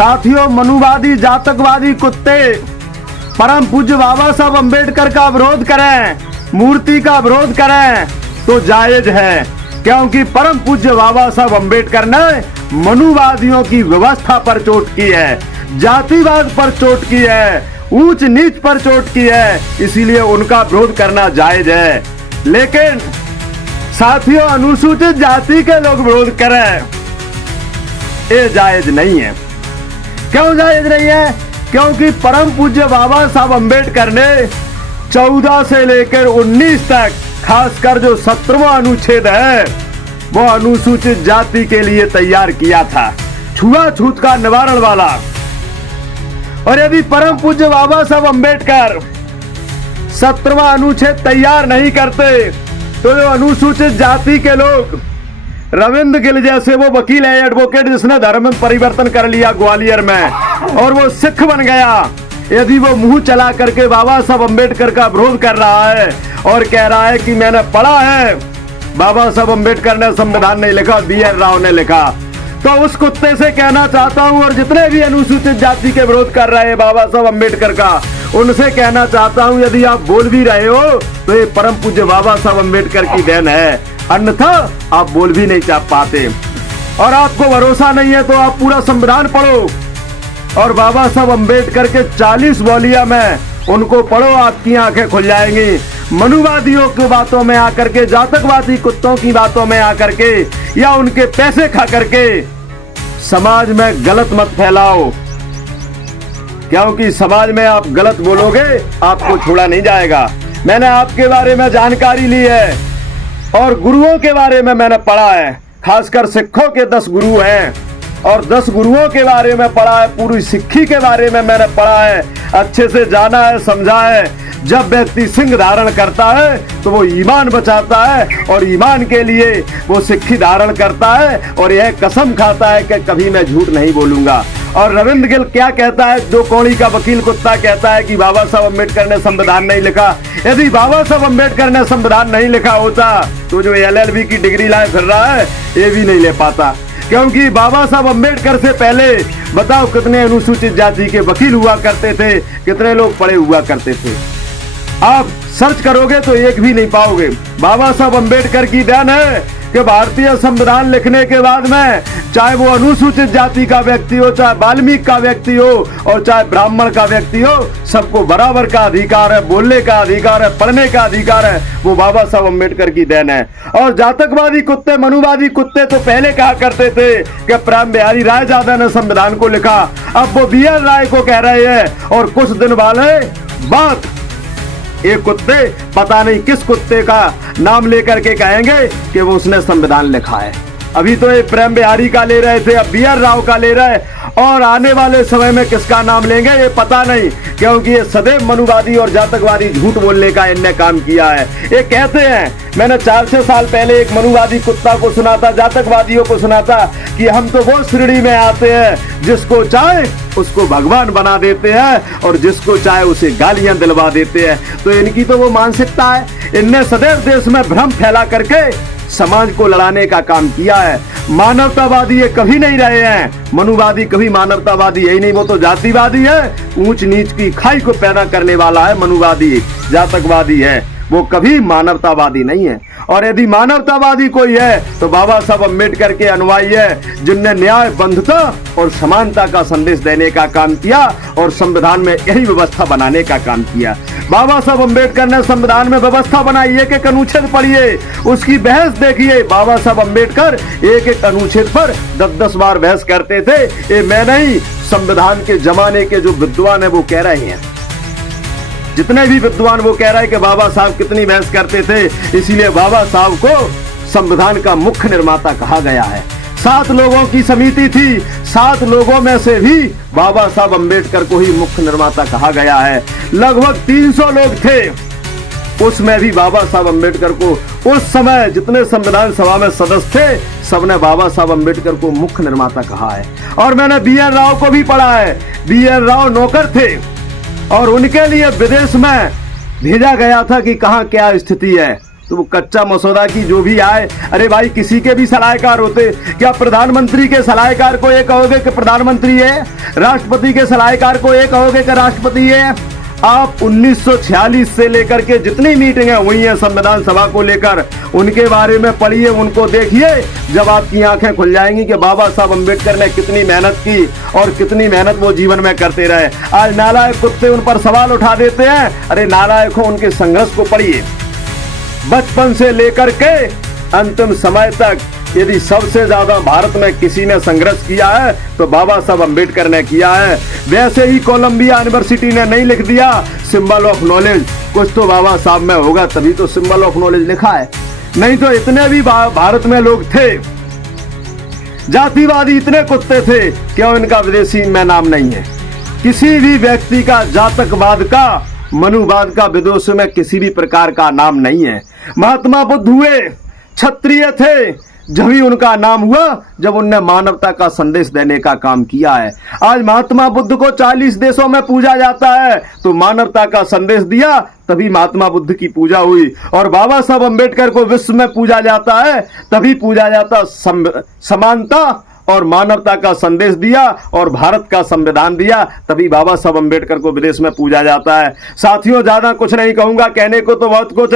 साथियों, मनुवादी जातकवादी कुत्ते परम पूज्य बाबा साहब अम्बेडकर का विरोध करें, मूर्ति का विरोध करें तो जायज है, क्योंकि परम पूज्य बाबा साहब अम्बेडकर ने मनुवादियों की व्यवस्था पर चोट की है, जातिवाद पर चोट की है, ऊंच नीच पर चोट की है, इसीलिए उनका विरोध करना जायज है। लेकिन साथियों, अनुसूचित जाति के लोग विरोध करें, ये जायज नहीं है। क्यों जायज नहीं है? क्योंकि परम पूज्य बाबा साहब अम्बेडकर ने 14 से लेकर 19 तक, खासकर जो 17वां अनुच्छेद है, वो अनुसूचित जाति के लिए तैयार किया था, छुआछूत का निवारण वाला। और यदि परम पूज्य बाबा साहब अम्बेडकर 17वां अनुच्छेद तैयार नहीं करते तो जो अनुसूचित जाति के लोग, रविंद्र गिल जैसे वो वकील है, एडवोकेट, जिसने धर्म में परिवर्तन कर लिया ग्वालियर में और वो सिख बन गया, यदि वो मुंह चला करके बाबा साहब अम्बेडकर का विरोध कर रहा है और कह रहा है कि मैंने पढ़ा है, बाबा साहब अम्बेडकर ने संविधान नहीं लिखा, BR राव ने लिखा, तो उस कुत्ते से कहना चाहता हूं, और जितने भी अनुसूचित जाति के विरोध कर रहे हैं बाबा साहब अम्बेडकर का, उनसे कहना चाहता हूं, यदि आप बोल भी रहे हो तो ये परम पूज्य बाबा साहब अम्बेडकर की देन है, अन्यथा आप बोल भी नहीं चाह पाते। और आपको भरोसा नहीं है तो आप पूरा संविधान पढ़ो और बाबा साहब अम्बेडकर के 40 वॉल्यूम में उनको पढ़ो, आपकी आंखें खुल जाएंगी। मनुवादियों की बातों में आकर के, जातकवादी कुत्तों की बातों में आकर के, या उनके पैसे खा करके समाज में गलत मत फैलाओ, क्योंकि समाज में आप गलत बोलोगे आपको छोड़ा नहीं जाएगा। मैंने आपके बारे में जानकारी ली है और गुरुओं के बारे में मैंने पढ़ा है, खासकर सिखों के 10 गुरु हैं और 10 गुरुओं के बारे में पढ़ा है, पूरी सिक्खी के बारे में मैंने पढ़ा है, अच्छे से जाना है, समझा है। जब व्यक्ति सिंह धारण करता है तो वो ईमान बचाता है और ईमान के लिए वो सिक्खी धारण करता है और यह कसम खाता है कि कभी मैं झूठ नहीं बोलूंगा। और रविंद्र गिल क्या कहता है, जो कौड़ी का वकील कुत्ता, कहता है कि बाबा साहब अम्बेडकर ने संविधान नहीं लिखा। यदि बाबा साहब अम्बेडकर ने संविधान नहीं लिखा होता तो जो LLB की डिग्री लाए फिर रहा है ये भी नहीं ले पाता, क्योंकि बाबा साहब अम्बेडकर से पहले बताओ कितने अनुसूचित जाति के वकील हुआ करते थे, कितने लोग पढ़े हुआ करते थे। आप सर्च करोगे तो एक भी नहीं पाओगे। बाबा साहब अम्बेडकर की देन है कि भारतीय संविधान लिखने के बाद में, चाहे वो अनुसूचित जाति का व्यक्ति हो, चाहे वाल्मीकि का व्यक्ति हो और चाहे ब्राह्मण का व्यक्ति हो, सबको बराबर का अधिकार है, बोलने का अधिकार है, पढ़ने का अधिकार है, वो बाबा साहब अम्बेडकर की देन है। और जातकवादी कुत्ते, मनुवादी कुत्ते तो पहले कहा करते थे कि प्रेम बिहारी राय ज्यादा ने संविधान को लिखा, अब वो BR राय को कह रहे हैं। और कुछ दिन वाले बाद ये कुत्ते पता नहीं किस कुत्ते का नाम लेकर के कहेंगे कि वो उसने संविधान लिखा है। अभी तो ये प्रेम बिहारी का ले रहे थे, अब BR राव का ले रहे, और आने वाले समय में किसका नाम लेंगे ये पता नहीं, क्योंकि ये सदैव मनुवादी और जातकवादी झूठ बोलने का इनने काम किया है। ये कहते हैं, मैंने 4-6 साल पहले एक मनुवादी कुत्ता को सुना था, जातकवादियों को सुना था कि हम तो वो श्रेणी में आते हैं जिसको चाहे उसको भगवान बना देते हैं और जिसको चाहे उसे गालियां दिलवा देते हैं। तो इनकी तो वो मानसिकता है, इनने सदैव देश में भ्रम फैला करके समाज को लड़ाने का काम किया है। मानवतावादी ये कभी नहीं रहे हैं, मनुवादी कभी मानवतावादी है ही नहीं, वो तो जातिवादी है, ऊंच नीच की खाई को पैदा करने वाला है मनुवादी, जातकवादी है, वो कभी मानवतावादी नहीं है। और यदि मानवतावादी कोई है तो बाबा साहब अम्बेडकर के अनुयायी है, जिनने न्याय, बंधुता और समानता का संदेश देने का काम किया और संविधान में यही व्यवस्था बनाने का काम किया। बाबा साहब अम्बेडकर ने संविधान में व्यवस्था बनाई, एक अनुच्छेद पढ़िए, उसकी बहस देखिए। बाबा साहब अम्बेडकर एक अनुच्छेद पर 10-10 बार बहस करते थे। ये मैं नहीं, संविधान के जमाने के जो विद्वान है वो कह रहे हैं, जितने भी विद्वान वो कह रहे हैं कि बाबा साहब कितनी बहस करते थे, इसीलिए बाबा साहब को संविधान का मुख्य निर्माता कहा गया है। 7 लोगों की समिति थी, 7 लोगों में से भी बाबा साहब अम्बेडकर को ही मुख्य निर्माता कहा गया है। लगभग 300 लोग थे, उसमें भी बाबा साहब अम्बेडकर को, उस समय जितने संविधान सभा में सदस्य थे, सबने बाबा साहब अम्बेडकर को मुख्य निर्माता कहा है। और मैंने BR राव को भी पढ़ा है, BR राव नौकर थे और उनके लिए विदेश में भेजा गया था कि कहाँ क्या स्थिति है, तो वो कच्चा मसौदा की जो भी आए, अरे भाई किसी के भी सलाहकार होते, क्या प्रधानमंत्री के सलाहकार को ये कहोगे कि प्रधानमंत्री है, राष्ट्रपति के सलाहकार को ये कहोगे कि राष्ट्रपति है? आप 1946 से लेकर के जितनी मीटिंगें हुई हैं संविधान सभा को लेकर, उनके बारे में पढ़िए, उनको देखिए, जब आपकी आंखें खुल जाएंगी कि बाबा साहब अम्बेडकर ने कितनी मेहनत की और कितनी मेहनत वो जीवन में करते रहे। आज नालायक कुत्ते उन पर सवाल उठा देते हैं। अरे नालायक हो, उनके संघर्ष को पढ़िए, बचपन से लेकर के अंतिम समय तक। यदि सबसे ज्यादा भारत में किसी ने संघर्ष किया है तो बाबा साहब अम्बेडकर ने किया है। वैसे ही कोलंबिया यूनिवर्सिटी ने नहीं लिख दिया सिंबल ऑफ नॉलेज, कुछ तो बाबा साहब में होगा, तभी तो सिंबल ऑफ नॉलेज लिखा है। नहीं तो इतने भी भारत में लोग थे, जातिवादी इतने कुत्ते थे, क्यों इनका विदेशी में नाम नहीं है? किसी भी व्यक्ति का जातकवाद का, मनुवाद का विदेश में किसी भी प्रकार का नाम नहीं है। महात्मा बुद्ध हुए, क्षत्रिय थे, जब ही उनका नाम हुआ जब उनने मानवता का संदेश देने का काम किया है। आज महात्मा बुद्ध को 40 देशों में पूजा जाता है, तो मानवता का संदेश दिया तभी महात्मा बुद्ध की पूजा हुई। और बाबा साहब अम्बेडकर को विश्व में पूजा जाता है, तभी पूजा जाता समानता और मानवता का संदेश दिया और भारत का संविधान दिया, तभी बाबा साहब अम्बेडकर को विदेश में पूजा जाता है। साथियों, ज्यादा कुछ नहीं कहूंगा, कहने को तो बहुत कुछ